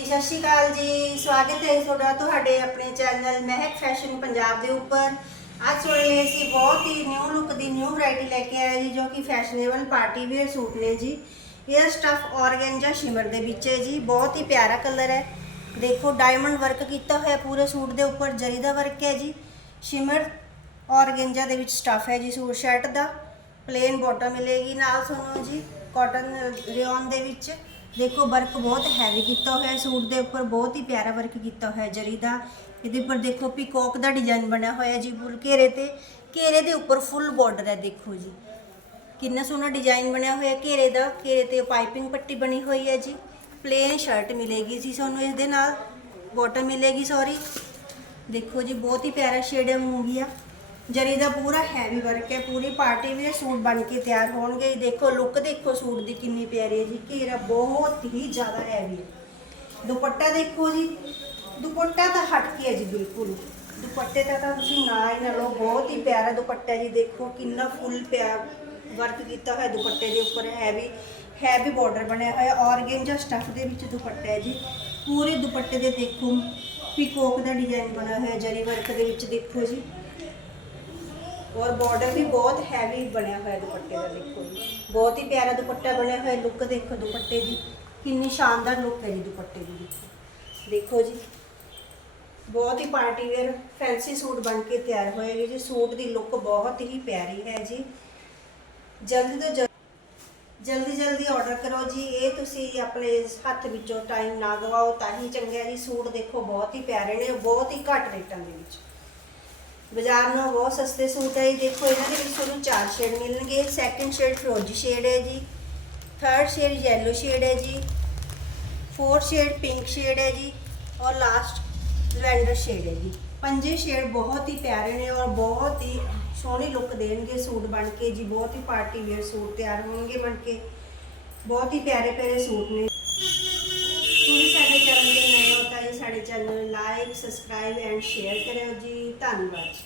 ਸਤਿ ਸ਼੍ਰੀ ਅਕਾਲ ਜੀ, ਸਵਾਗਤ ਹੈ ਤੁਹਾਡਾ, ਤੁਹਾਡੇ ਆਪਣੇ ਚੈਨਲ ਮਹਿਕ ਫੈਸ਼ਨ ਪੰਜਾਬ ਦੇ ਉੱਪਰ। ਅੱਜ ਤੁਹਾਡੇ ਲਈ ਅਸੀਂ ਬਹੁਤ ਹੀ ਨਿਊ ਲੁੱਕ ਦੀ ਨਿਊ ਵੈਰਾਈਟੀ ਲੈ ਕੇ ਆਏ ਜੀ, ਜੋ ਕਿ ਫੈਸ਼ਨੇਬਲ ਪਾਰਟੀ ਵੇਅਰ ਸੂਟ ਨੇ ਜੀ। ਇਹ ਸਟਫ ਔਰਗੈਂਜਾ ਸ਼ਿਮਰ ਦੇ ਵਿੱਚ ਹੈ ਜੀ, ਬਹੁਤ ਹੀ ਪਿਆਰਾ ਕਲਰ ਹੈ। ਦੇਖੋ ਡਾਇਮੰਡ ਵਰਕ ਕੀਤਾ ਹੋਇਆ ਪੂਰੇ ਸੂਟ ਦੇ ਉੱਪਰ, ਜਰੀ ਦਾ ਵਰਕ ਹੈ ਜੀ। ਸ਼ਿਮਰ ਔਰਗੈਂਜਾ ਦੇ ਵਿੱਚ ਸਟਫ ਹੈ ਜੀ ਸੂਟ ਸ਼ਰਟ ਦਾ। ਪਲੇਨ ਬਾਟਮ ਮਿਲੇਗੀ ਨਾਲ ਤੁਹਾਨੂੰ ਜੀ ਕਾਟਨ ਰਿਓਨ ਦੇ ਵਿੱਚ। ਦੇਖੋ ਵਰਕ ਬਹੁਤ ਹੈਵੀ ਕੀਤਾ ਹੋਇਆ ਹੈ। ਸੂਟ ਦੇ ਉੱਪਰ ਬਹੁਤ ਹੀ ਪਿਆਰਾ ਵਰਕ ਕੀਤਾ ਹੋਇਆ ਹੈ ਜਰੀ ਦਾ। ਇਹਦੇ ਉੱਪਰ ਦੇਖੋ ਪੀਕੋਕ ਦਾ ਡਿਜ਼ਾਈਨ ਬਣਿਆ ਹੋਇਆ ਜੀ ਫੁੱਲ ਘੇਰੇ ਤੇ। ਘੇਰੇ ਦੇ ਉੱਪਰ ਫੁੱਲ ਬਾਰਡਰ ਹੈ ਦੇਖੋ ਜੀ। ਕਿੰਨਾ ਸੋਹਣਾ ਡਿਜ਼ਾਈਨ ਬਣਿਆ ਹੋਇਆ ਘੇਰੇ ਦਾ। ਘੇਰੇ ਤੇ ਪਾਈਪਿੰਗ ਪੱਟੀ ਬਣੀ ਹੋਈ ਹੈ ਜੀ। ਪਲੇਨ ਸ਼ਰਟ ਮਿਲੇਗੀ ਜੀ ਤੁਹਾਨੂੰ ਇਸ ਦੇ ਨਾਲ। ਬਾਟਮ ਮਿਲੇਗੀ ਸੌਰੀ ਦੇਖੋ ਜੀ, ਬਹੁਤ ਹੀ ਪਿਆਰਾ ਸ਼ੇਡ ਹੈ ਮੂੰਗੀਆ। ਜਰੀ ਦਾ ਪੂਰਾ ਹੈਵੀ ਵਰਕ ਹੈ, ਪੂਰੀ ਪਾਰਟੀ ਵੀ ਸੂਟ ਬਣ ਕੇ ਤਿਆਰ ਹੋਣਗੇ। ਦੇਖੋ ਲੁੱਕ ਦੇਖੋ ਸੂਟ ਦੀ ਕਿੰਨੀ ਪਿਆਰੀ ਹੈ ਜੀ, ਘੇਰਾ ਬਹੁਤ ਹੀ ਜ਼ਿਆਦਾ ਹੈਵੀ ਹੈ। ਦੁਪੱਟਾ ਦੇਖੋ ਜੀ, ਦੁਪੱਟਾ ਤਾਂ ਹਟ ਕੇ ਹੈ ਜੀ, ਬਿਲਕੁਲ। ਦੁਪੱਟੇ ਦਾ ਤਾਂ ਤੁਸੀਂ ਨਾ ਹੀ ਨਾ ਲਓ, ਬਹੁਤ ਹੀ ਪਿਆਰਾ ਦੁਪੱਟਾ ਜੀ, ਦੇਖੋ ਕਿੰਨਾ ਫੁੱਲ ਪਿਆ ਵਰਕ ਕੀਤਾ ਹੋਇਆ ਦੁਪੱਟੇ ਦੇ ਉੱਪਰ ਹੈਵੀ ਹੈਵੀ ਬਾਰਡਰ ਬਣਿਆ ਹੋਇਆ, ਔਰਗੇਂਜਾ ਸਟੱਫ ਦੇ ਵਿੱਚ ਦੁਪੱਟਾ ਹੈ ਜੀ। ਪੂਰੇ ਦੁਪੱਟੇ ਦੇ ਦੇਖੋ ਪਿਕੋਕ ਦਾ ਡਿਜ਼ਾਈਨ ਬਣਿਆ ਹੋਇਆ, ਜਰੀ ਵਰਕ ਦੇ ਵਿੱਚ ਦੇਖੋ ਜੀ। ਔਰ ਬਾਰਡਰ ਵੀ ਬਹੁਤ ਹੈਵੀ ਬਣਿਆ ਹੋਇਆ ਦੁਪੱਟੇ ਦਾ ਦੇਖੋ ਜੀ। ਬਹੁਤ ਹੀ ਪਿਆਰਾ ਦੁਪੱਟਾ ਬਣਿਆ ਹੋਇਆ ਲੁੱਕ ਦੇਖੋ ਦੁਪੱਟੇ ਦੀ। ਕਿੰਨੀ ਸ਼ਾਨਦਾਰ ਲੁੱਕ ਹੈ ਜੀ ਦੁਪੱਟੇ ਦੀ ਦੇਖੋ। ਜੀ, ਬਹੁਤ ਹੀ ਪਾਰਟੀ ਵੇਅਰ ਫੈਂਸੀ ਸੂਟ ਬਣ ਕੇ ਤਿਆਰ ਹੋਏਗੇ ਜੀ। ਸੂਟ ਦੀ ਲੁੱਕ ਬਹੁਤ ਹੀ ਪਿਆਰੀ ਹੈ ਜੀ। ਜਲਦੀ ਤੋਂ ਜਲਦੀ ਜਲਦੀ ਜਲਦੀ ਆਰਡਰ ਕਰੋ ਜੀ। ਇਹ ਤੁਸੀਂ ਆਪਣੇ ਹੱਥ ਵਿੱਚੋਂ ਟਾਈਮ ਨਾ ਗਵਾਓ, ਤਾਂ ਹੀ ਚੰਗਾ ਜੀ। ਸੂਟ ਦੇਖੋ ਬਹੁਤ ਹੀ ਪਿਆਰੇ ਨੇ, ਬਹੁਤ ਹੀ ਘੱਟ ਰੇਟਾਂ ਦੇ ਵਿੱਚ। ਬਾਜ਼ਾਰ ਨਾਲੋਂ ਬਹੁਤ ਸਸਤੇ ਸੂਟ ਹੈ ਜੀ ਦੇਖੋ ਇਹਨਾਂ ਦੇ ਵਿੱਚ ਤੁਹਾਨੂੰ ਚਾਰ ਸ਼ੇਡ ਮਿਲਣਗੇ ਸੈਕੰਡ ਸ਼ੇਡ ਫਰੋਜੀ ਸ਼ੇਡ ਹੈ ਜੀ ਥਰਡ ਸ਼ੇਡ ਯੈਲੋ ਸ਼ੇਡ ਹੈ ਜੀ ਫੋਰਥ ਸ਼ੇਡ ਪਿੰਕ ਸ਼ੇਡ ਹੈ ਜੀ ਔਰ ਲਾਸਟ ਲਵੈਂਡਰ ਸ਼ੇਡ ਹੈ ਜੀ ਪੰਜੇ ਸ਼ੇਡ ਬਹੁਤ ਹੀ ਪਿਆਰੇ ਨੇ ਔਰ ਬਹੁਤ ਹੀ ਸੋਹਣੀ ਲੁੱਕ ਦੇਣਗੇ ਸੂਟ ਬਣ ਕੇ ਜੀ ਬਹੁਤ ਹੀ ਪਾਰਟੀ ਵੇਅਰ ਸੂਟ ਤਿਆਰ ਹੋਣਗੇ ਬਣ ਕੇ ਬਹੁਤ ਹੀ ਪਿਆਰੇ ਪਿਆਰੇ ਸੂਟ ਨੇ ਤੁਸੀਂ ਸਾਡੇ ਚੈਨਲ ਤੇ ਨਏ ਸਾਡੇ ਚੈਨਲ ਨੂੰ ਲਾਈਕ ਸਬਸਕ੍ਰਾਈਬ ਐਂਡ ਸ਼ੇਅਰ ਕਰਿਓ ਜੀ। ਧੰਨਵਾਦ।